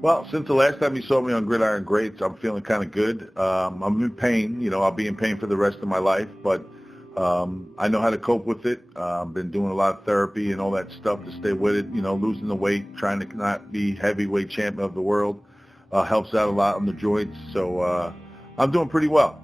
Well, since the last time you saw me on Gridiron Greats, I'm feeling kind of good. I'm in pain. I'll be in pain for the rest of my life, but I know how to cope with it. I've been doing a lot of therapy and all that stuff to stay with it. Losing the weight, trying to not be heavyweight champion of the world helps out a lot on the joints. So I'm doing pretty well.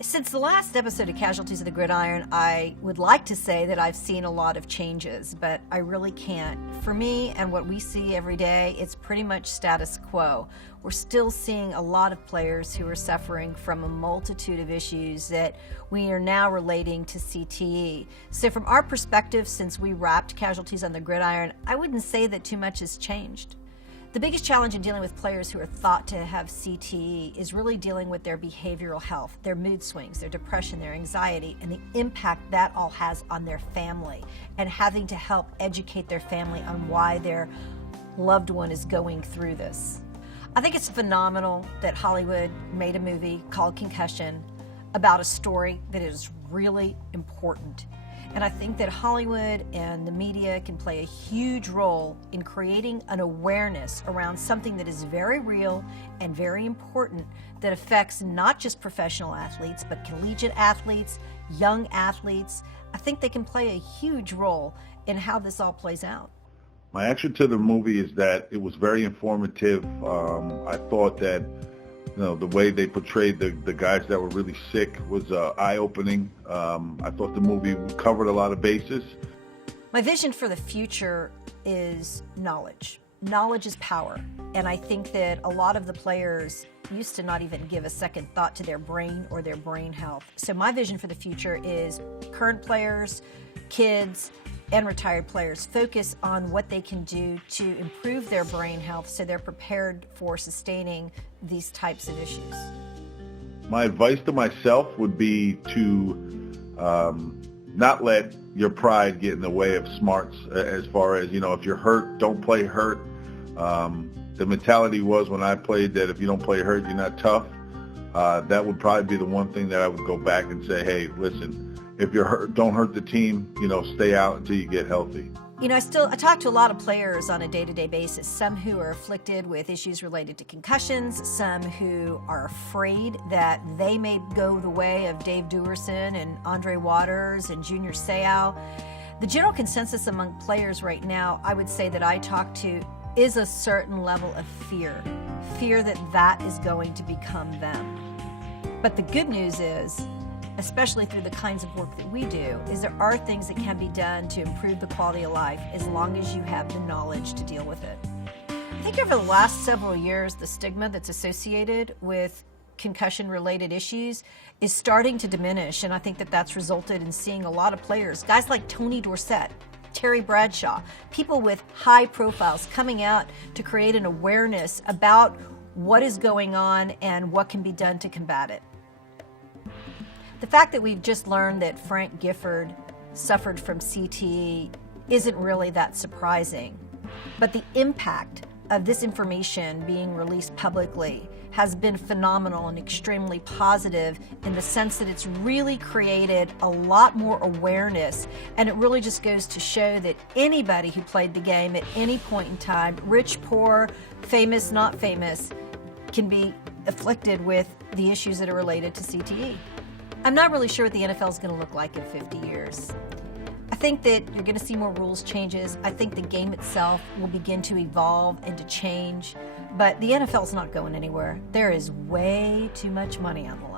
Since the last episode of Casualties of the Gridiron, I would like to say that I've seen a lot of changes, but I really can't. For me and what we see every day, it's pretty much status quo. We're still seeing a lot of players who are suffering from a multitude of issues that we are now relating to CTE. So from our perspective, since we wrapped Casualties on the Gridiron, I wouldn't say that too much has changed. The biggest challenge in dealing with players who are thought to have CTE is really dealing with their behavioral health, their mood swings, their depression, their anxiety, and the impact that all has on their family, and having to help educate their family on why their loved one is going through this. I think it's phenomenal that Hollywood made a movie called Concussion about a story that is really important. And I think that Hollywood and the media can play a huge role in creating an awareness around something that is very real and very important that affects not just professional athletes, but collegiate athletes, young athletes. I think they can play a huge role in how this all plays out. My answer to the movie is that it was very informative. I thought that the way they portrayed the guys that were really sick was eye-opening. I thought the movie covered a lot of bases. My vision for the future is knowledge. Knowledge is power. And I think that a lot of the players used to not even give a second thought to their brain or their brain health. So my vision for the future is current players, kids, and retired players focus on what they can do to improve their brain health so they're prepared for sustaining these types of issues. My advice to myself would be to not let your pride get in the way of smarts as far as, if you're hurt, don't play hurt. The mentality was when I played that if you don't play hurt, you're not tough. That would probably be the one thing that I would go back and say, hey, listen, if you're hurt, don't hurt the team, stay out until you get healthy. I talk to a lot of players on a day-to-day basis, some who are afflicted with issues related to concussions, some who are afraid that they may go the way of Dave Duerson and Andre Waters and Junior Seau. The general consensus among players right now, I would say that I talk to, is a certain level of fear that that is going to become them. But the good news is, especially through the kinds of work that we do, is there are things that can be done to improve the quality of life as long as you have the knowledge to deal with it. I think over the last several years, the stigma that's associated with concussion-related issues is starting to diminish, and I think that that's resulted in seeing a lot of players, guys like Tony Dorsett, Terry Bradshaw, people with high profiles coming out to create an awareness about what is going on and what can be done to combat it. The fact that we've just learned that Frank Gifford suffered from CTE isn't really that surprising, but the impact of this information being released publicly has been phenomenal and extremely positive in the sense that it's really created a lot more awareness, and it really just goes to show that anybody who played the game at any point in time, rich, poor, famous, not famous, can be afflicted with the issues that are related to CTE. I'm not really sure what the NFL is going to look like in 50 years. I think that you're going to see more rules changes. I think the game itself will begin to evolve and to change, but the NFL is not going anywhere. There is way too much money on the line.